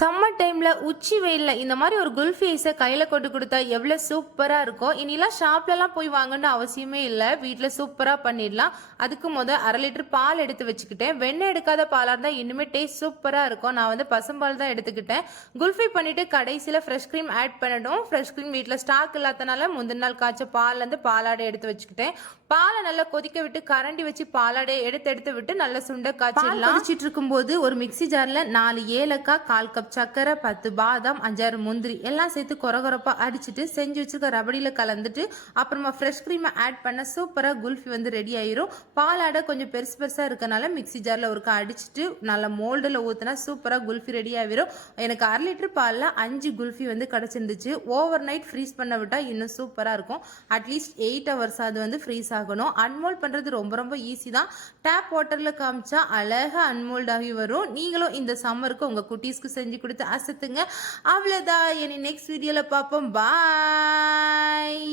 Summer டைம்ல உச்சி வெயில்ல இந்த மாதிரி ஒரு குல்ஃபி ஐஸை கையில கொண்டு கொடுத்தா எவ்வளவு சூப்பரா இருக்கும். இனிலாம் ஷாப்லலாம் போய் வாங்கணும்னு அவசியமே இல்லை, வீட்டுல சூப்பரா பண்ணிடலாம். அதுக்கு அரை லிட்டர் பால் எடுத்து வச்சுக்கிட்டேன். வெண்ணெய் எடுக்காத பாலா இருந்தா இன்னுமே டேஸ்ட் சூப்பரா இருக்கும். நான் பசும்பால் தான் எடுத்துக்கிட்டேன். குல்ஃபி பண்ணிட்டு கடைசியில ஃப்ரெஷ் கிரீம் ஆட் பண்ணணும். ஃப்ரெஷ் கிரீம் வீட்டுல ஸ்டாக் இல்லாதனால முந்தின நாள் காய்ச்ச பால்ல இருந்து பாலாடை எடுத்து வச்சுக்கிட்டேன். பாலை நல்லா கொதிக்க விட்டு கரண்டி வச்சு பாலாடை எடுத்து விட்டு நல்லா சுண்ட காய்ச்சிடலாம். கொதிச்சிட்டு இருக்கும் போது ஒரு மிக்சி ஜார்ல 4 ஏலக்காய், 1/4 கப் சக்கரை, 10 பாதாம், 5-6 முந்திரி எல்லாம் சேர்த்து கொரகொரப்பா அடிச்சுட்டு செஞ்சு வச்சுக்க ரபடியில கலந்துட்டு அப்புறமா ஃப்ரெஷ் கிரீமை ஆட் பண்ண சூப்பரா குல்ஃபி ரெடி ஆயிரும். பாலாடை கொஞ்சம் பெருசு பெருசா இருக்கனால மிக்சி ஜார்ல ஒருக்கா அடிச்சுட்டு நல்லா மோல்டுல ஊத்தினா சூப்பரா குல்ஃபி ரெடி ஆயிரும். எனக்கு 1/2 லிட்டர் பால்ல 5 குல்ஃபி கிடைச்சிருந்துச்சு. ஓவர் நைட் ஃப்ரீஸ் பண்ண விட்டா இன்னும் சூப்பரா இருக்கும். அட்லீஸ்ட் 8 ஹவர்ஸ் அது ஃப்ரீஸ் ஆகணும். அன்மோல்ட் பண்றது ரொம்ப ரொம்ப ஈஸி தான். டேப் வாட்டர்ல காமிச்சா அழகா அன்மோல்ட் ஆகி வரும். நீங்களும் இந்த சம்மருக்கு உங்க குட்டீஸ்க்கு செஞ்சு கொடுத்து அசத்துங்க. அவ்வளவுதான். இனி நெக்ஸ்ட் வீடியோல பார்ப்போம். பாய்.